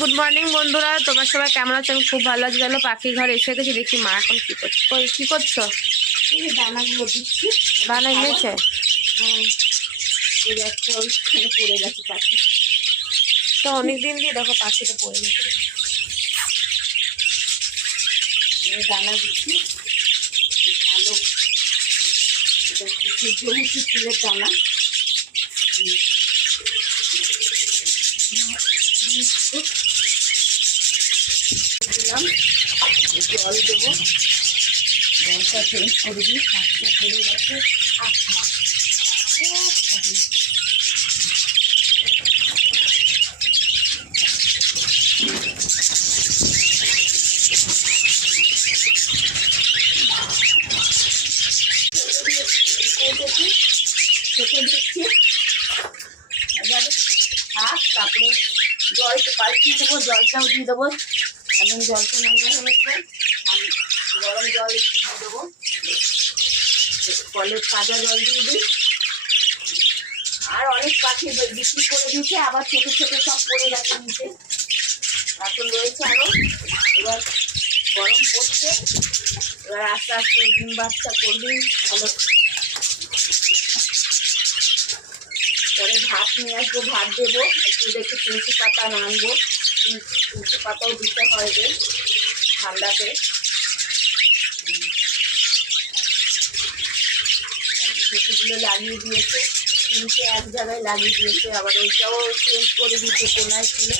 Good morning বন্ধুরা, তোমার সবাই কেমন আছো? আমি খুব ভালো আছি। জানো পাখির ঘর এসে গেছি, দেখি মা এখন কি করছো। কি করছো? দানাগুলো দিচ্ছি। দানা এনেছে? ওই একটা ওইখানে পড়ে গেছে পাখি, তো অনেকদিন দিয়ে দেখো পাখিটা পড়ে গেছে। দানা দিচ্ছি ভালো। এটা সূর্যমুখী ফুলের দানা। দিলাম, জল দেবো, জলটা চেঞ্জ করে দিই। পাখিটা পড়ে গেছে। খেতে দিচ্ছি, এবারে থাক। তারপরে জলটা পাল্টিয়ে দেবো, জলটাও দিয়ে দেবো। এখন জলটা নোংরা হয়েছে, আমি গরম জল একটু দিয়ে দেবো। কলের তাজা জল দিয়ে দিই। আর অনেক পাখি বিক্রি করে দিয়েছে, আবার ছোটো ছোটো সব পড়ে গেছে নিচে, এখন রয়েছে আরও। এবার গরম পড়ছে, এবার আস্তে আস্তে ডিম বাচ্চা করবেই ভালো। পরে ভাত নিয়ে আসবো, ভাত দেবো। একটু দেখে তুলসী পাতা আনবো, তুলসী পাতাও দিতে হয় রে ঠান্ডাতে। ঝুঁকিগুলো লাগিয়ে দিয়েছে, তিনটে এক জায়গায় লাগিয়ে দিয়েছে। আবার ওইটাও চেঞ্জ করে দিতে, কোনায় ছিল।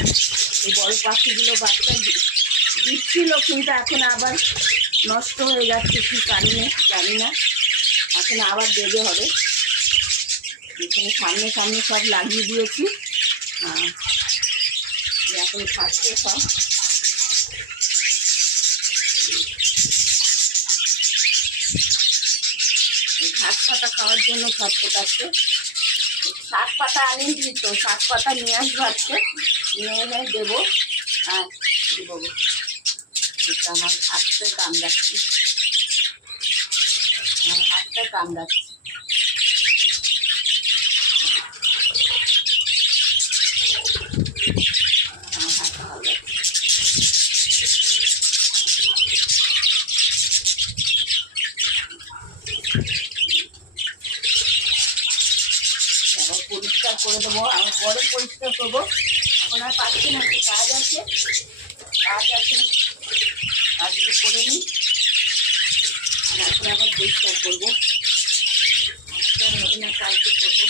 এই বড় পাখিগুলো বাচ্চা দিচ্ছিল, কিন্তু এখন আবার নষ্ট হয়ে যাচ্ছে, কী কারণে জানি না। এখন আবার দেবে হবে। এখানে সামনে সামনে সব লাগিয়ে দিয়েছি। এখন খাচ্ছে সব। ঘাস পাতা খাওয়ার জন্য সব ফোটাচ্ছে। শাক পাতা আনিনি তো, শাক পাতা নিয়ে আসবো আজকে, নিয়ে এনে দেবো। হ্যাঁ দেবো। এটা আমার হাতটায় কামড়াচ্ছি, আমার হাতটায় কামড়াচ্ছি। পরিষ্কার করে দেবো, আবার পরে পরিষ্কার করবো। এখন আর পাচ্ছি না, একটু কাজ আছে, কাজগুলো করে নিই। তারপরে আবার পরিষ্কার করবো, হবে না, কালকে করবো।